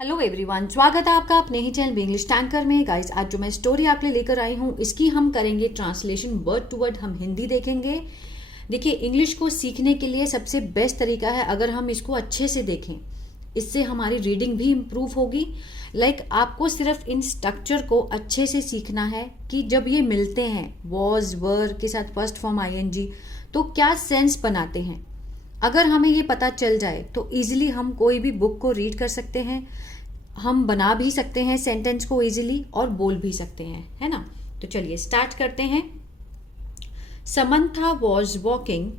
Hello everyone, स्वागत है आपका अपने ही चैनल इंग्लिश टैंकर में। गाइस, आज जो मैं स्टोरी आपके लिए लेकर आई हूँ इसकी हम करेंगे ट्रांसलेशन, वर्ड टू वर्ड हम हिंदी देखेंगे। देखिए, इंग्लिश को सीखने के लिए सबसे बेस्ट तरीका है अगर हम इसको अच्छे से देखें। इससे हमारी रीडिंग भी इम्प्रूव होगी। आपको सिर्फ इन स्ट्रक्चर को अच्छे से सीखना है कि जब ये मिलते हैं वॉज वर के साथ फर्स्ट फॉर्म आईएनजी तो क्या सेंस बनाते हैं। अगर हमें ये पता चल जाए तो इजीली हम कोई भी बुक को रीड कर सकते हैं, हम बना भी सकते हैं सेंटेंस को इजीली और बोल भी सकते हैं, है ना। तो चलिए स्टार्ट करते हैं। Samantha was walking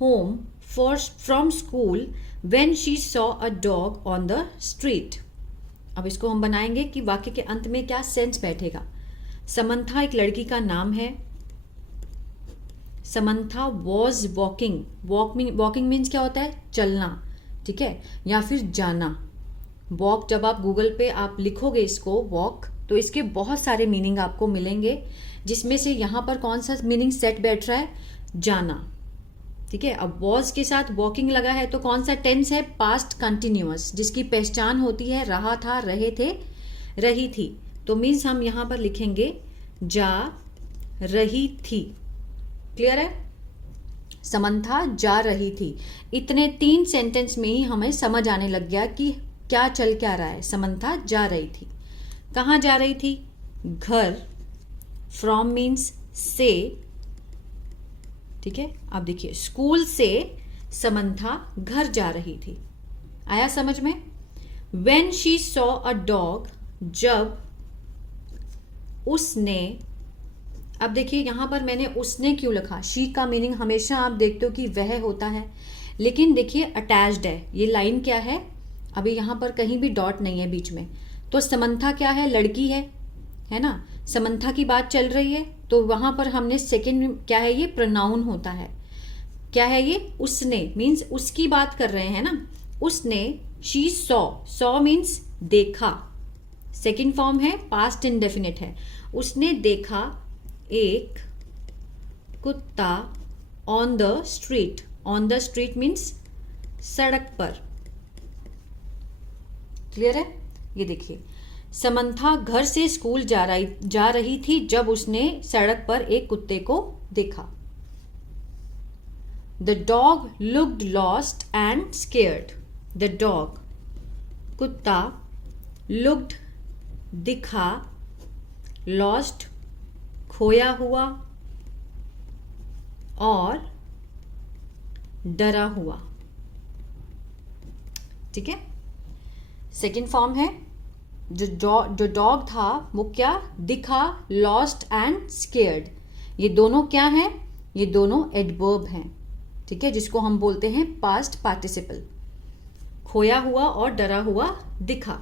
home from school when she saw a dog on the street. अब इसको हम बनाएंगे कि वाक्य के अंत में क्या सेंस बैठेगा। समंथा एक लड़की का नाम है। Samantha was walking, walking means क्या होता है? चलना, ठीक है, या फिर जाना। वॉक, जब आप गूगल पे आप लिखोगे इसको वॉक तो इसके बहुत सारे मीनिंग आपको मिलेंगे, जिसमें से यहाँ पर कौन सा मीनिंग सेट बैठ रहा है? जाना, ठीक है। अब वॉज के साथ वॉकिंग लगा है तो कौन सा टेंस है? पास्ट कंटिन्यूअस, जिसकी पहचान होती है रहा था, रहे थे, रही थी। तो मीन्स हम यहाँ पर लिखेंगे जा रही थी। क्लियर है? समंथा जा रही थी। इतने 3 सेंटेंस में ही हमें समझ आने लग गया कि क्या चल क्या रहा है। समंथा जा रही थी। कहाँ जा रही थी? घर। फ्रॉम मीन्स से, ठीक है। अब देखिए, स्कूल से समंथा घर जा रही थी। आया समझ में? When she saw a dog, जब उसने, अब देखिए यहां पर मैंने उसने क्यों लिखा? शी का मीनिंग हमेशा आप देखते हो कि वह होता है, लेकिन देखिए अटैच्ड है। ये लाइन क्या है? अभी यहां पर कहीं भी डॉट नहीं है बीच में। तो समंथा क्या है? लड़की है ना। समंथा की बात चल रही है तो वहां पर हमने सेकंड क्या है? ये प्रोनाउन होता है। क्या है ये? उसने मीन्स उसकी बात कर रहे हैं ना। उसने, शी सॉ मीन्स देखा। सेकंड फॉर्म है, पास्ट इंडेफिनिट है। उसने देखा एक कुत्ता on the street. On the street means सड़क पर। क्लियर है? ये देखिए, समंथा घर से स्कूल जा रही थी जब उसने सड़क पर एक कुत्ते को देखा। The dog looked lost and scared. The dog, कुत्ता, लुक्ड, दिखा, लॉस्ट, खोया हुआ, और डरा हुआ, ठीक है। सेकेंड फॉर्म है, जो डॉग था वो क्या? दिखा, लॉस्ट एंड स्केयर्ड। ये दोनों क्या हैं? ये दोनों एडवर्ब हैं, ठीक है, जिसको हम बोलते हैं पास्ट पार्टिसिपल। खोया हुआ और डरा हुआ दिखा।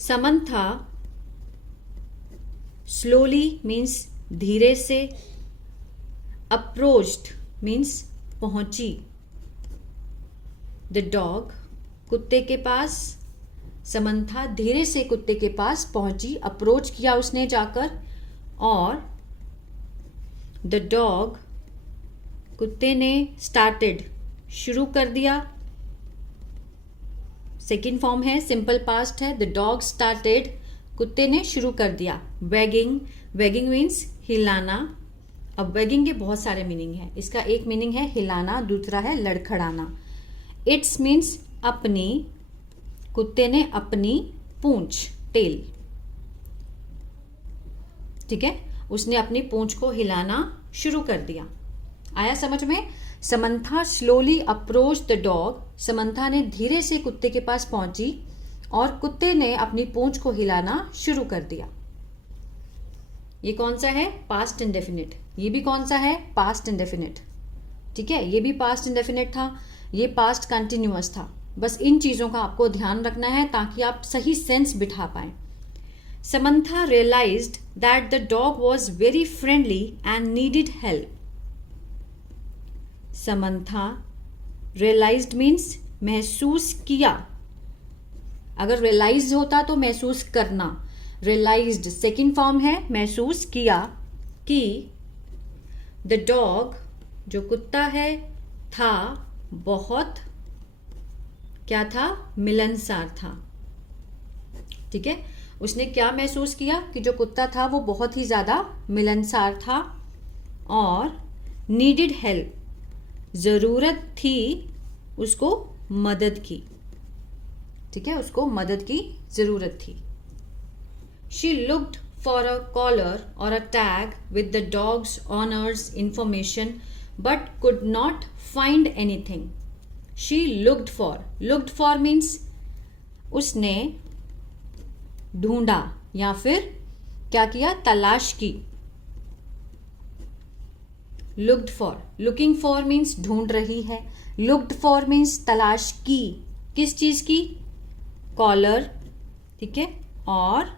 समंथा स्लोली मीन्स धीरे से। अप्रोच्ड मीन्स पहुंची। द डॉग, कुत्ते के पास। समंथा धीरे से कुत्ते के पास पहुंची, अप्रोच किया उसने जाकर। और द डॉग, कुत्ते ने, स्टार्टेड, शुरू कर दिया। सेकेंड फॉर्म है, सिंपल पास्ट है। द डॉग स्टार्टेड, कुत्ते ने शुरू कर दिया। वैगिंग, वैगिंग मीन्स हिलाना। अब वैगिंग के बहुत सारे मीनिंग है। इसका एक मीनिंग है हिलाना, दूसरा है लड़खड़ाना। इट्स मीन्स अपनी, कुत्ते ने अपनी पूंछ, टेल, ठीक है, उसने अपनी पूंछ को हिलाना शुरू कर दिया। आया समझ में? Samantha slowly approach the dog. Samantha ने धीरे से कुत्ते के पास पहुंची और कुत्ते ने अपनी पूंछ को हिलाना शुरू कर दिया। ये कौन सा है? Past indefinite. ये भी कौन सा है? पास्ट इंडेफिनिट, ठीक है। ये भी पास्ट इंडेफिनिट था, ये पास्ट कंटिन्यूअस था। बस इन चीजों का आपको ध्यान रखना है ताकि आप सही सेंस बिठा पाए। Samantha realized that the dog was very friendly and needed help. Samantha realized means महसूस किया। अगर रियलाइज होता तो महसूस करना। रियलाइज्ड सेकेंड फॉर्म है, महसूस किया कि द डॉग, जो कुत्ता है, था बहुत क्या था, मिलनसार था। ठीक है, उसने क्या महसूस किया कि जो कुत्ता था वो बहुत ही ज़्यादा मिलनसार था और नीडिड हेल्प, ज़रूरत थी उसको मदद की। ठीक है, उसको मदद की ज़रूरत थी। She looked for a collar और a tag with the dog's owner's information but could not find anything. She looked for means उसने ढूंढा या फिर क्या किया, तलाश की। Looked for, looking for means ढूंढ रही है, लुक्ड फॉर मीन्स तलाश की, किस चीज की, कॉलर, ठीक है, और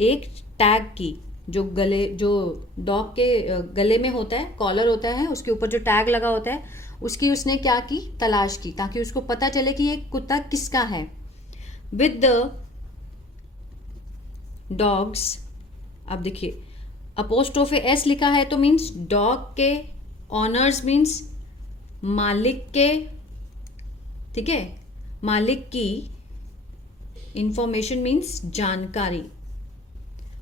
एक टैग की, जो डॉग के गले में होता है, कॉलर होता है, उसके ऊपर जो टैग लगा होता है, उसकी उसने क्या की, तलाश की, ताकि उसको पता चले कि ये कुत्ता किसका है। विद द डॉग्स, अब देखिए अपोस्ट्रोफे एस लिखा है तो मीन्स डॉग के, ऑनर्स मीन्स मालिक के, ठीक है, मालिक की, इंफॉर्मेशन मीन्स जानकारी।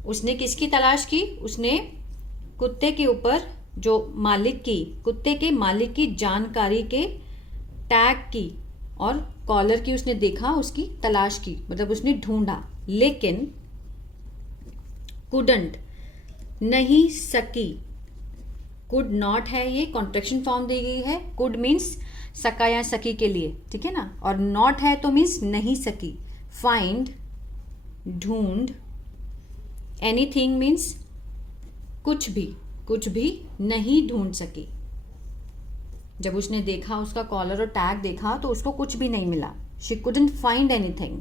उसने किसकी तलाश की, उसने कुत्ते के ऊपर जो मालिक की, कुत्ते के मालिक की जानकारी के टैग की और कॉलर की उसने देखा, उसकी तलाश की, मतलब उसने ढूंढा, लेकिन कुडंट, नहीं सकी। कुड नॉट है, ये कॉन्ट्रैक्शन फॉर्म दी गई है। कुड मीन्स सका या सकी के लिए, ठीक है ना, और नॉट है तो मीन्स नहीं सकी। फाइंड, ढूंढ, एनीथिंग मीन्स कुछ भी नहीं ढूंढ सकी। जब उसने देखा, उसका कॉलर और टैग देखा तो उसको कुछ भी नहीं मिला। She couldn't find anything.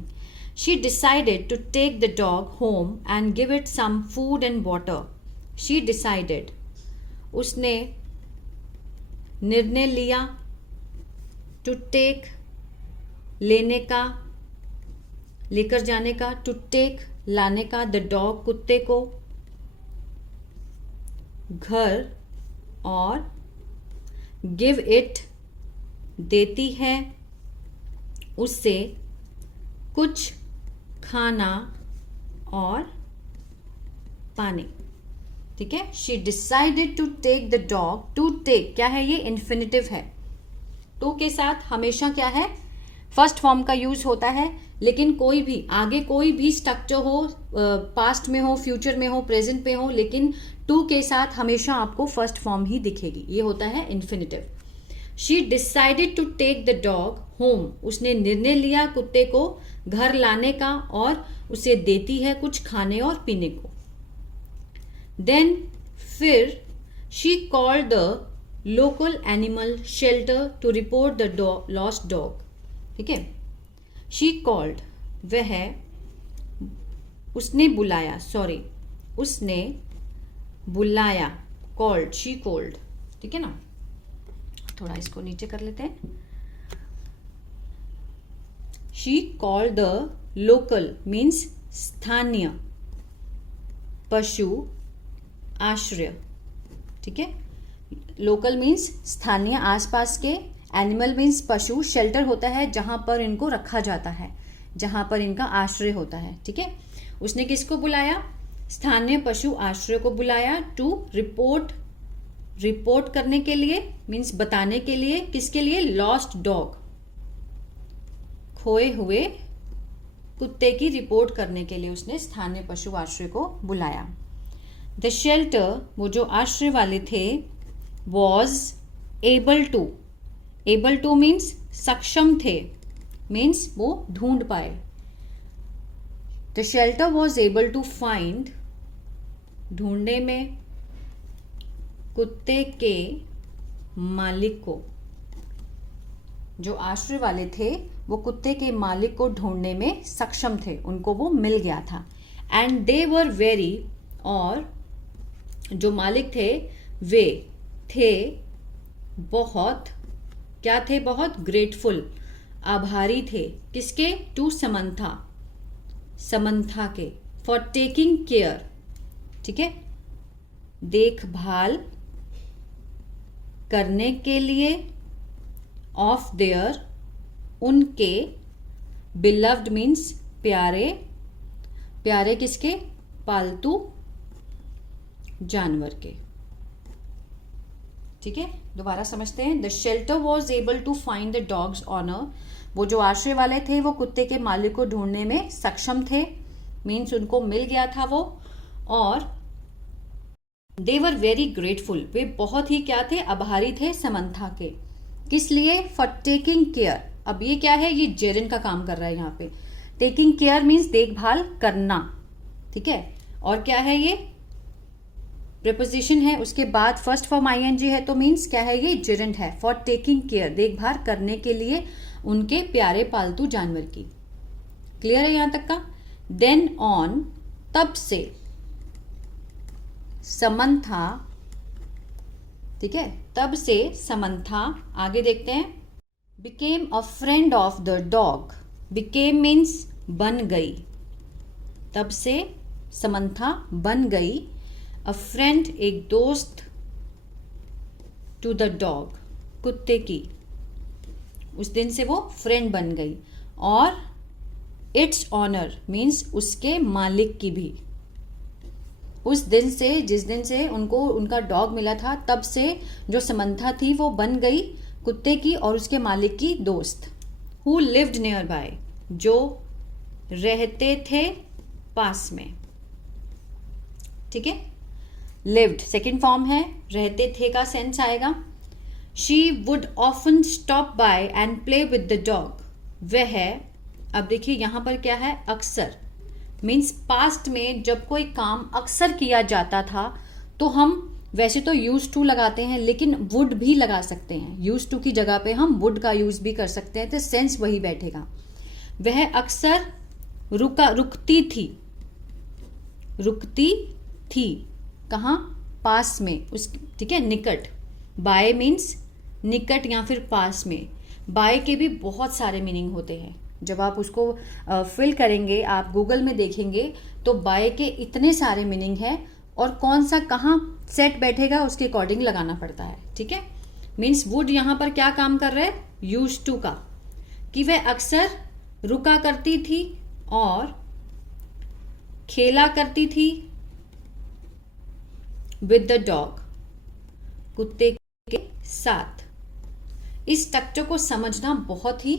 She decided to take the dog home and give it some food and water. She decided. उसने निर्णय लिया, to take, लेने का, लेकर जाने का, to take, लाने का, the dog, कुत्ते को, घर, और give it, देती है, उससे कुछ खाना और पानी। ठीक है, she decided to take the dog. To take क्या है, ये इन्फिनिटिव है। टू के साथ हमेशा क्या है, फर्स्ट फॉर्म का यूज होता है, लेकिन कोई भी आगे कोई भी स्ट्रक्चर हो, पास्ट में हो, फ्यूचर में हो, प्रेजेंट में हो, लेकिन टू के साथ हमेशा आपको फर्स्ट फॉर्म ही दिखेगी, ये होता है infinitive. She decided to take the dog home. उसने निर्णय लिया कुत्ते को घर लाने का और उसे देती है कुछ खाने और पीने को। देन फिर she called the local animal shelter to report the lost dog. ठीक है, शी कॉल्ड, वह उसने बुलाया, सॉरी उसने बुलाया, कॉल्ड, शी कॉल्ड। ठीक है ना, थोड़ा इसको नीचे कर लेते हैं। She called the local means स्थानीय पशु आश्रय। ठीक है, लोकल मीन्स स्थानीय, आसपास के, एनिमल मीन्स पशु, शेल्टर होता है जहां पर इनको रखा जाता है, जहां पर इनका आश्रय होता है। ठीक है, उसने किसको बुलाया, स्थानीय पशु आश्रय को बुलाया। टू रिपोर्ट, रिपोर्ट करने के लिए मीन्स बताने के लिए, किसके लिए, लॉस्ट डॉग, खोए हुए कुत्ते की रिपोर्ट करने के लिए उसने स्थानीय पशु आश्रय को बुलाया। द शेल्टर, वो जो आश्रय वाले थे, was able to, able to means सक्षम थे, मीन्स वो ढूंढ पाए। The shelter was able to find, ढूंढने में, कुत्ते के मालिक को, जो आश्रय वाले थे वो कुत्ते के मालिक को ढूंढने में सक्षम थे, उनको वो मिल गया था। एंड दे वर वेरी, और जो मालिक थे वे थे बहुत, क्या थे, बहुत ग्रेटफुल, आभारी थे, किसके, टू समंथा, समंथा के, फॉर टेकिंग केयर। ठीक है, देखभाल करने के लिए, ऑफ देयर उनके, बिलव्ड मीन्स प्यारे, प्यारे किसके, पालतू जानवर के। ठीक है, दोबारा समझते हैं। The shelter was able to find the dog's owner, वो जो आश्रय वाले थे वो कुत्ते के मालिक को ढूंढने में सक्षम थे, मीन्स उनको मिल गया था वो। और दे वर वेरी ग्रेटफुल, वे बहुत ही क्या थे, आभारी थे समंथा के। किस लिए, फॉर टेकिंग केयर। अब ये क्या है, ये जेरन का काम कर रहा है यहाँ पे। टेकिंग केयर मीन्स देखभाल करना, ठीक है। और क्या है, ये प्रीपोजिशन है, उसके बाद फर्स्ट फॉर्म आईएनजी है, तो मीन्स क्या है, ये जेरंड है। फॉर टेकिंग केयर, देखभाल करने के लिए उनके प्यारे पालतू जानवर की। क्लियर है यहां तक का। देन ऑन, तब से, समंथा, ठीक है, तब से समंथा, आगे देखते हैं, became a friend of the dog. Became means बन गई, तब से समंथा बन गई, अ फ्रेंड एक दोस्त, टू द डॉग कुत्ते की, उस दिन से वो फ्रेंड बन गई। और इट्स ऑनर मीन्स उसके मालिक की भी। उस दिन से, जिस दिन से उनको उनका डॉग मिला था, तब से जो समंथा थी वो बन गई कुत्ते की और उसके मालिक की दोस्त। हु लिव्ड नियर बाय, जो रहते थे पास में, ठीक है। लिव्ड सेकेंड फॉर्म है, रहते थे का सेंस आएगा। She would often stop by and play with the dog, वह, अब देखिए यहां पर क्या है, अक्सर मीन्स पास्ट में जब कोई काम अक्सर किया जाता था तो हम वैसे तो यूज टू लगाते हैं, लेकिन वुड भी लगा सकते हैं। यूज टू की जगह पे हम वुड का यूज भी कर सकते हैं, तो सेंस वही बैठेगा। वह अक्सर रुकती थी, रुकती थी, कहाँ, पास में, उस, ठीक है, निकट। बाय मीन्स निकट या फिर पास में। बाय के भी बहुत सारे मीनिंग होते हैं, जब आप उसको फिल करेंगे, आप गूगल में देखेंगे तो बाय के इतने सारे मीनिंग है, और कौन सा कहाँ सेट बैठेगा उसके अकॉर्डिंग लगाना पड़ता है, ठीक है। मीन्स वुड यहाँ पर क्या काम कर रहा है, यूज टू का, कि वह अक्सर रुका करती थी और खेला करती थी विद द डॉग, कुत्ते के साथ। इस स्ट्रक्चर को समझना बहुत ही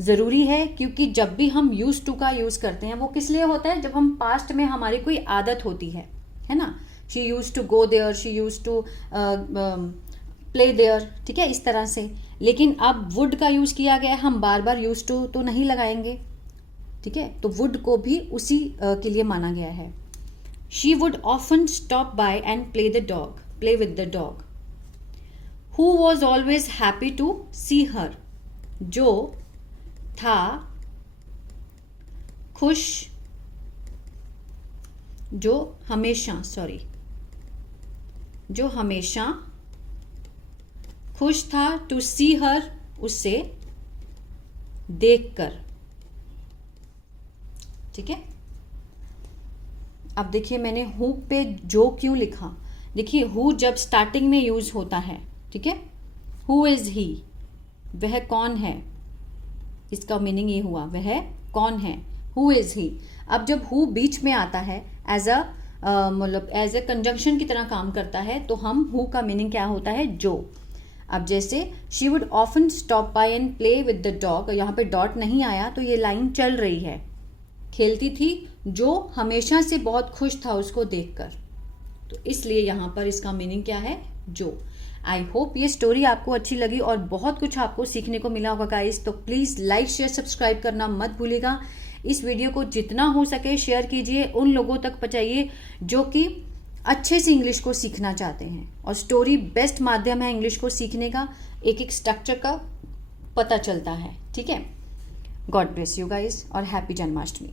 जरूरी है, क्योंकि जब भी हम यूज टू का यूज करते हैं वो किस लिए होता है, जब हम पास्ट में हमारी कोई आदत होती है ना। She use to go there, she use to play there, ठीक है, इस तरह से। लेकिन अब वुड का यूज किया गया है, हम बार बार यूज टू तो नहीं लगाएंगे, ठीक है। तो वुड को भी उसी के लिए माना गया है। She would often stop by and play with the dog. Who was always happy to see her, जो था खुश, जो हमेशा खुश था, to see her, उसे देखकर, ठीक है। अब देखिए मैंने हु पे जो क्यों लिखा, देखिए हु जब स्टार्टिंग में यूज होता है, ठीक है। हु इज ही, वह कौन है, इसका मीनिंग ये हुआ, वह कौन है, हु इज ही। अब जब हु बीच में आता है एज अ मतलब एज ए कंजंक्शन की तरह काम करता है, तो हम हु का मीनिंग क्या होता है, जो। अब जैसे she would often stop by and play with the dog, यहाँ पे डॉट नहीं आया तो ये लाइन चल रही है, खेलती थी, जो हमेशा से बहुत खुश था उसको देखकर, तो इसलिए यहाँ पर इसका मीनिंग क्या है, जो। आई होप ये स्टोरी आपको अच्छी लगी और बहुत कुछ आपको सीखने को मिला होगा गाइस। तो प्लीज़ लाइक शेयर सब्सक्राइब करना मत भूलिएगा। इस वीडियो को जितना हो सके शेयर कीजिए, उन लोगों तक पहुँचाइए जो कि अच्छे से इंग्लिश को सीखना चाहते हैं। और स्टोरी बेस्ट माध्यम है इंग्लिश को सीखने का, एक एक स्ट्रक्चर का पता चलता है, ठीक है। गॉड ब्लेस यू गाइस और हैप्पी जन्माष्टमी।